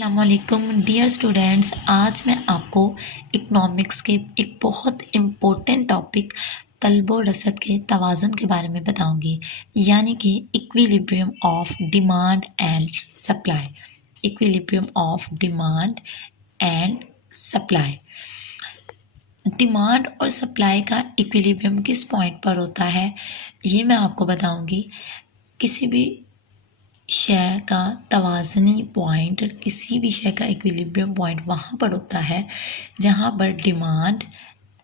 अस्सलामुअलैकुम dear students. आज मैं आपको इकनॉमिक्स के एक बहुत इम्पोर्टेंट टॉपिक तलब व रसद के तवाज़ुन के बारे में बताऊंगी, यानी कि equilibrium of demand and supply. Equilibrium of demand and supply. Demand और सप्लाई का इक्विलिब्रियम किस पॉइंट पर होता है, ये मैं आपको बताऊंगी। किसी भी शय का तवाज़नी पॉइंट, किसी भी शय का इक्विलिब्रियम पॉइंट वहाँ पर होता है जहाँ पर demand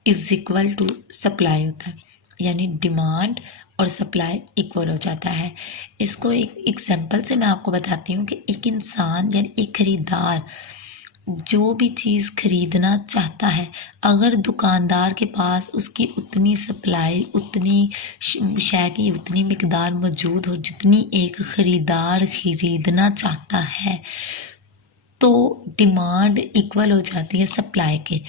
is equal to supply होता है, यानी डिमांड और सप्लाई इक्वल हो जाता है। इसको एक एग्जांपल से मैं आपको बताती हूँ कि एक इंसान यानी एक ख़रीदार जो भी चीज़ खरीदना चाहता है, अगर दुकानदार के पास उसकी उतनी सप्लाई, उतनी शय की उतनी मिकदार मौजूद हो जितनी एक ख़रीदार खरीदना चाहता है, तो डिमांड इक्वल हो जाती है सप्लाई के।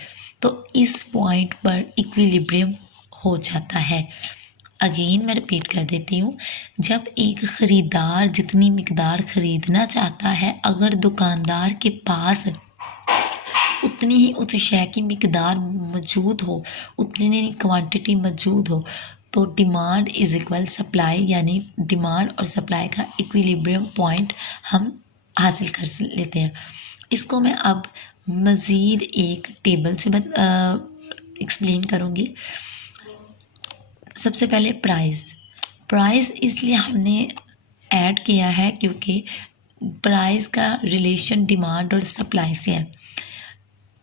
तो इस पॉइंट पर इक्विलिब्रियम हो जाता है। अगेन मैं रिपीट कर देती हूँ, जब एक ख़रीदार जितनी मिकदार ख़रीदना चाहता है, अगर दुकानदार के पास उतनी ही उस शय की मिकदार मौजूद हो, उतनी ही क्वांटिटी मौजूद हो, तो डिमांड इज़ इक्वल सप्लाई, यानी डिमांड और सप्लाई का इक्विलिब्रियम पॉइंट हम हासिल कर लेते हैं। इसको मैं अब मज़ीद एक टेबल से एक्सप्लेन करूँगी। सबसे पहले प्राइस इसलिए हमने ऐड किया है क्योंकि प्राइस का रिलेशन डिमांड और सप्लाई से है।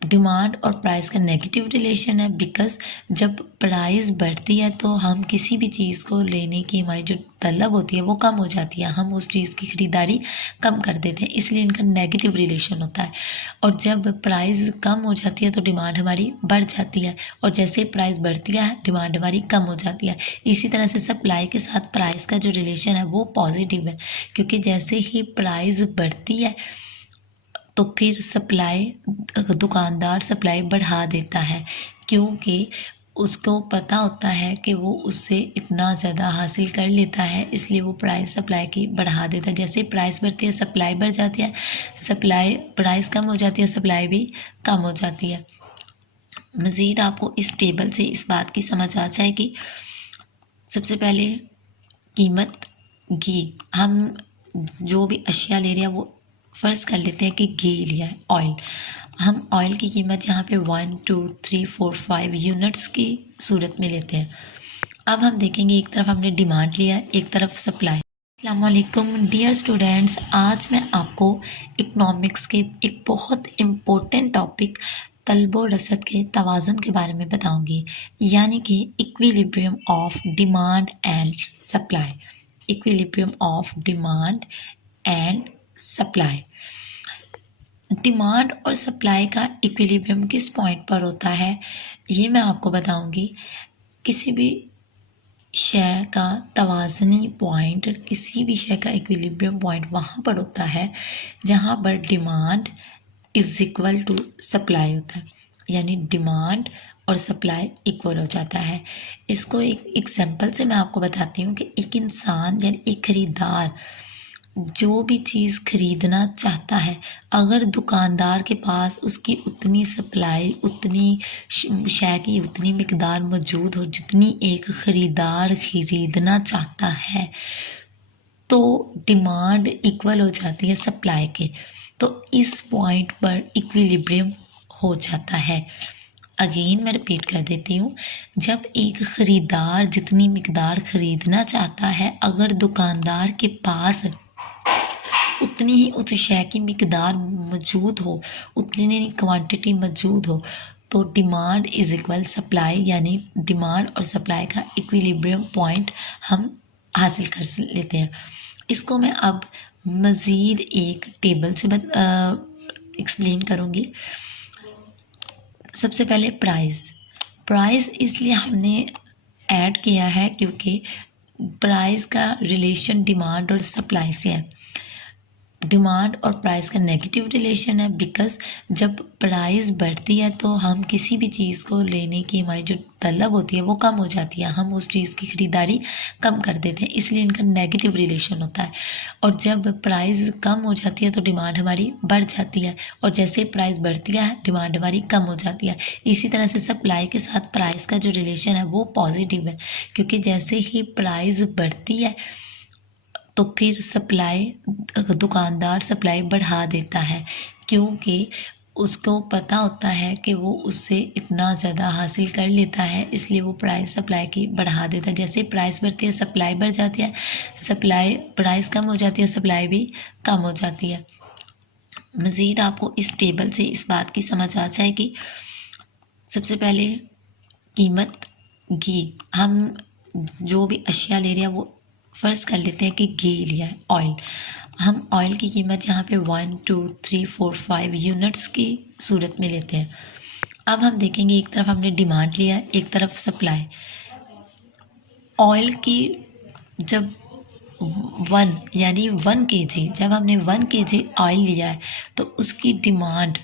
डिमांड और प्राइस का नेगेटिव रिलेशन है, बिकॉज़ जब प्राइस बढ़ती है तो हम किसी भी चीज़ को लेने की हमारी जो तलब होती है वो कम हो जाती है, हम उस चीज़ की ख़रीदारी कम कर देते हैं, इसलिए इनका नेगेटिव रिलेशन होता है। और जब प्राइस कम हो जाती है तो डिमांड हमारी बढ़ जाती है, और जैसे प्राइस बढ़ती है डिमांड हमारी कम हो जाती है। इसी तरह से सप्लाई के साथ प्राइस का जो रिलेशन है वो पॉजिटिव है, क्योंकि जैसे ही प्राइस बढ़ती है तो फिर दुकानदार सप्लाई बढ़ा देता है, क्योंकि उसको पता होता है कि वो उससे इतना ज़्यादा हासिल कर लेता है, इसलिए वो प्राइस सप्लाई की बढ़ा देता है। जैसे प्राइस बढ़ती है सप्लाई बढ़ जाती है, प्राइस कम हो जाती है सप्लाई भी कम हो जाती है। मज़ीद आपको इस टेबल से इस बात की समझ आ जाएगी। सबसे पहले कीमत घी, हम जो भी अशिया ले रहे हैं वो फ़र्ज़ कर लेते हैं कि घी लिया है, ऑयल। हम ऑयल की कीमत यहाँ पे 1 2 3 4 5 यूनिट्स की सूरत में लेते हैं। अब हम देखेंगे, एक तरफ हमने डिमांड लिया है, एक तरफ सप्लाई। अस्सलामुअलैकुम डियर स्टूडेंट्स, आज मैं आपको इकनॉमिक्स के एक बहुत इम्पोर्टेंट टॉपिक तलब व रसद के तवाज़ुन के बारे में बताऊंगी, यानी कि equilibrium of demand and supply. Equilibrium of demand and supply. Demand और सप्लाई का इक्विलिब्रियम किस पॉइंट पर होता है, ये मैं आपको बताऊंगी। किसी भी शय का तवाज़नी पॉइंट, किसी भी शय का इक्विलिब्रियम पॉइंट वहाँ पर होता है जहाँ पर demand is equal to supply होता है, यानी डिमांड और सप्लाई इक्वल हो जाता है। इसको एक एग्जांपल से मैं आपको बताती हूँ कि एक इंसान यानी एक ख़रीदार जो भी चीज़ खरीदना चाहता है, अगर दुकानदार के पास उसकी उतनी सप्लाई, उतनी शय की उतनी मिकदार मौजूद हो जितनी एक ख़रीदार खरीदना चाहता है, तो डिमांड इक्वल हो जाती है सप्लाई के। तो इस पॉइंट पर इक्विलिब्रियम हो जाता है। अगेन मैं रिपीट कर देती हूँ, जब एक ख़रीदार जितनी मिकदार खरीदना चाहता है, अगर दुकानदार के पास उतनी ही उस शय की मिकदार मौजूद हो, उतनी ही क्वांटिटी मौजूद हो, तो डिमांड इज़ इक्वल सप्लाई, यानी डिमांड और सप्लाई का इक्विलिब्रियम पॉइंट हम हासिल कर लेते हैं। इसको मैं अब मज़ीद एक टेबल से एक्सप्लेन करूँगी। सबसे पहले प्राइस इसलिए हमने ऐड किया है क्योंकि प्राइस का रिलेशन डिमांड और सप्लाई से है। डिमांड और प्राइस का नेगेटिव रिलेशन है, बिकॉज जब प्राइस बढ़ती है तो हम किसी भी चीज़ को लेने की हमारी जो तलब होती है वो कम हो जाती है, हम उस चीज़ की ख़रीदारी कम कर देते हैं, इसलिए इनका नेगेटिव रिलेशन होता है। और जब प्राइस कम हो जाती है तो डिमांड हमारी बढ़ जाती है, और जैसे प्राइस बढ़ती है डिमांड हमारी कम हो जाती है। इसी तरह से सप्लाई के साथ प्राइस का जो रिलेशन है वो पॉजिटिव है, क्योंकि जैसे ही प्राइस बढ़ती है तो फिर दुकानदार सप्लाई बढ़ा देता है, क्योंकि उसको पता होता है कि वो उससे इतना ज़्यादा हासिल कर लेता है, इसलिए वो प्राइस सप्लाई की बढ़ा देता है। जैसे प्राइस बढ़ती है सप्लाई बढ़ जाती है, प्राइस कम हो जाती है सप्लाई भी कम हो जाती है। मज़ीद आपको इस टेबल से इस बात की समझ आ जाएगी। सबसे पहले कीमत घी, हम जो भी अशिया ले रहे हैं वो फ़र्ज़ कर लेते हैं कि घी लिया है, ऑयल। हम ऑयल की कीमत यहाँ पे 1 2 3 4 5 यूनिट्स की सूरत में लेते हैं। अब हम देखेंगे एक तरफ हमने डिमांड लिया है, एक तरफ सप्लाई। ऑयल की जब 1 kg, जब हमने 1 kg ऑयल लिया है तो उसकी डिमांड